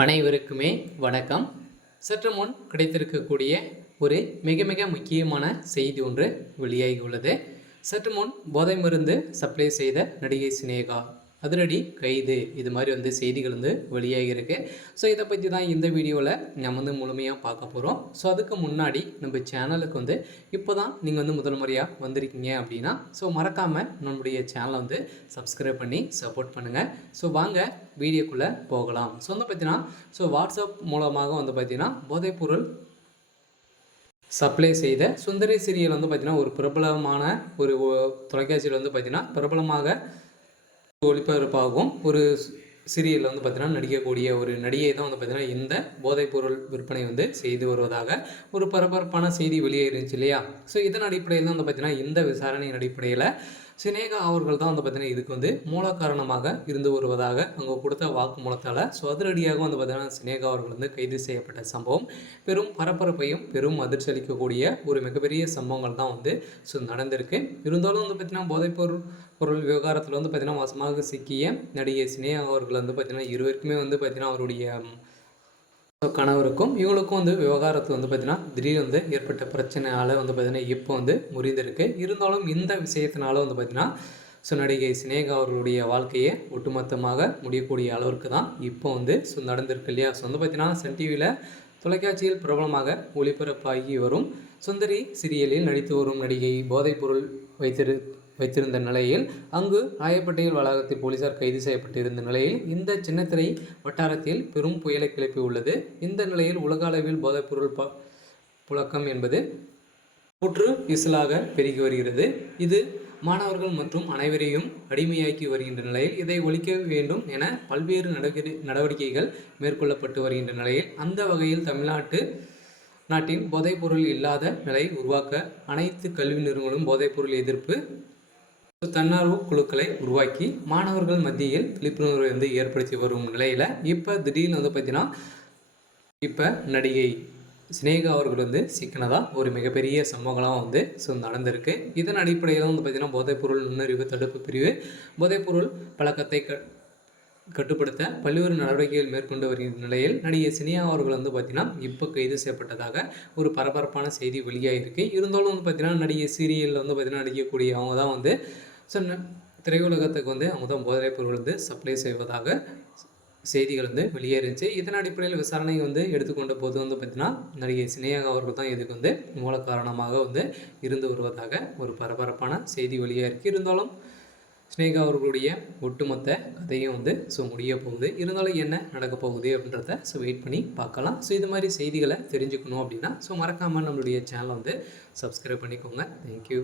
அனைவருக்குமே வணக்கம். சற்று முன் கிடைத்திருக்கக்கூடிய ஒரு மிக மிக முக்கியமான செய்தி ஒன்று வெளியாகியுள்ளது. சற்று முன் போதை மருந்து சப்ளை செய்த நடிகை சினேகா அதிரடி கைது, இது மாதிரி செய்திகள் வெளியாகியிருக்கு. ஸோ இதை பற்றி தான் இந்த வீடியோவில் நம்ம முழுமையாக பார்க்க போகிறோம். ஸோ அதுக்கு முன்னாடி நம்ம சேனலுக்கு இப்போ தான் நீங்கள் முதல் முறையாக வந்திருக்கீங்க அப்படின்னா மறக்காமல் நம்முடைய சேனலை சப்ஸ்கிரைப் பண்ணி சப்போர்ட் பண்ணுங்கள். ஸோ வாங்க வீடியோக்குள்ளே போகலாம். ஸோ பார்த்தீங்கன்னா வாட்ஸ்அப் மூலமாக பார்த்தீங்கன்னா போதைப்பொருள் சப்ளை செய்த சுந்தரி சீரியல் பார்த்தீங்கன்னா ஒரு பிரபலமான ஒரு தொலைக்காட்சியில் பார்த்தீங்கன்னா பிரபலமாக ஒளிபரப்பாகும் ஒரு சீரியலில் பார்த்தீங்கன்னா நடிக்கக்கூடிய ஒரு நடிகை தான் பார்த்தீங்கன்னா இந்த போதைப்பொருள் விற்பனை செய்து வருவதாக ஒரு பரபரப்பான செய்தி வெளியேறிச்சு இல்லையா. ஸோ இதன் அடிப்படையில் தான் பார்த்தீங்கன்னா இந்த விசாரணையின் அடிப்படையில் சினேகா அவர்கள் தான் பார்த்தீங்கன்னா இதுக்கு மூல காரணமாக இருந்து வருவதாக அவங்க கொடுத்த வாக்குமூலத்தால் அதிரடியாக பார்த்தீங்கன்னா சினேகா அவர்கள் கைது செய்யப்பட்ட சம்பவம் பெரும் பரபரப்பையும் பெரும் அதிர்ச்சி அளிக்கக்கூடிய ஒரு மிகப்பெரிய சம்பவங்கள் தான் நடந்திருக்கு. இருந்தாலும் பார்த்தீங்கன்னா போதைப்பொருள் விவகாரத்தில் பார்த்தீங்கன்னா மோசமாக சிக்கிய நடிகை சினேகா அவர்கள் பார்த்தீங்கன்னா இருவருக்குமே பார்த்தீங்கன்னா அவருடைய கணவருக்கும் இவங்களுக்கும் விவகாரத்து பார்த்தீங்கன்னா திடீர்னு ஏற்பட்ட பிரச்சனையால் பார்த்தீங்கன்னா இப்போ முறிந்திருக்கு. இருந்தாலும் இந்த விஷயத்தினால பார்த்தீங்கன்னா நடிகை சினேகா அவர்களுடைய வாழ்க்கையை ஒட்டுமொத்தமாக முடியக்கூடிய அளவிற்கு தான் இப்போ நடந்திருக்கு இல்லையா. பார்த்தீங்கன்னா சன் டிவியில் தொலைக்காட்சியில் பிரபலமாக ஒளிபரப்பாகி வரும் சுந்தரி சீரியலில் நடித்து வரும் நடிகை போதைப்பொருள் வைத்திருந்த நிலையில் அங்கு ராயப்பேட்டையில் வளாகத்தில் போலீசார் கைது செய்யப்பட்டிருந்த நிலையில் இந்த சின்னத்திரை வட்டாரத்தில் பெரும் புயலை கிளப்பி உள்ளது. இந்த நிலையில் உலக அளவில் போதைப்பொருள் புழக்கம் என்பது முற்று இசலாக பெருகி வருகிறது. இது மாணவர்கள் மற்றும் அனைவரையும் அடிமையாக்கி வருகின்ற நிலையில் இதை ஒழிக்க வேண்டும் என பல்வேறு நடவடிக்கைகள் மேற்கொள்ளப்பட்டு வருகின்ற நிலையில் அந்த வகையில் நாட்டின் போதைப்பொருள் இல்லாத நிலை உருவாக்க அனைத்து கல்வி நிறுவனங்களும் போதைப்பொருள் எதிர்ப்பு தன்னார்வ குழுக்களை உருவாக்கி மாணவர்கள் மத்தியில் விழிப்புணர்வை ஏற்படுத்தி வரும் நிலையில் இப்போ திடீர்னு பார்த்தீங்கன்னா இப்போ நடிகை சினேகா அவர்கள் சிக்கினதாக ஒரு மிகப்பெரிய சம்பவங்களாக நடந்திருக்கு. இதன் அடிப்படையில் பார்த்தீங்கன்னா போதைப்பொருள் நுண்ணறிவு தடுப்பு பிரிவு போதைப்பொருள் பழக்கத்தை கட்டுப்படுத்த பல்வேறு நடவடிக்கைகள் மேற்கொண்டு வருகின்ற நிலையில் நடிகை சினேகா அவர்கள் பார்த்தீங்கன்னா இப்போ கைது செய்யப்பட்டதாக ஒரு பரபரப்பான செய்தி வெளியாகிருக்கு. இருந்தாலும் பார்த்தீங்கன்னா நடிகை சீரியலில் பார்த்தீங்கன்னா நடிக்கக்கூடிய அவங்க தான் திரையுலகத்துக்கு அவங்க தான் போதைப்பொருள் சப்ளை செய்வதாக செய்திகள் வெளியேறிச்சு. இதன் அடிப்படையில் விசாரணை எடுத்துக்கொண்ட போது பார்த்தீங்கன்னா நடிகை சினேகா அவர்கள் தான் இதுக்கு மூல காரணமாக இருந்து வருவதாக ஒரு பரபரப்பான செய்தி வெளியாகிருக்கு. இருந்தாலும் சினேகா அவர்களுடைய ஒட்டுமொத்த கதையும் முடிய போகுது. இருந்தாலும் என்ன நடக்க போகுது அப்படின்றத வெயிட் பண்ணி பார்க்கலாம். இது மாதிரி செய்திகளை தெரிஞ்சுக்கணும் அப்படின்னா மறக்காமல் நம்மளுடைய சேனலை சப்ஸ்கிரைப் பண்ணிக்கோங்க. தேங்க்யூ.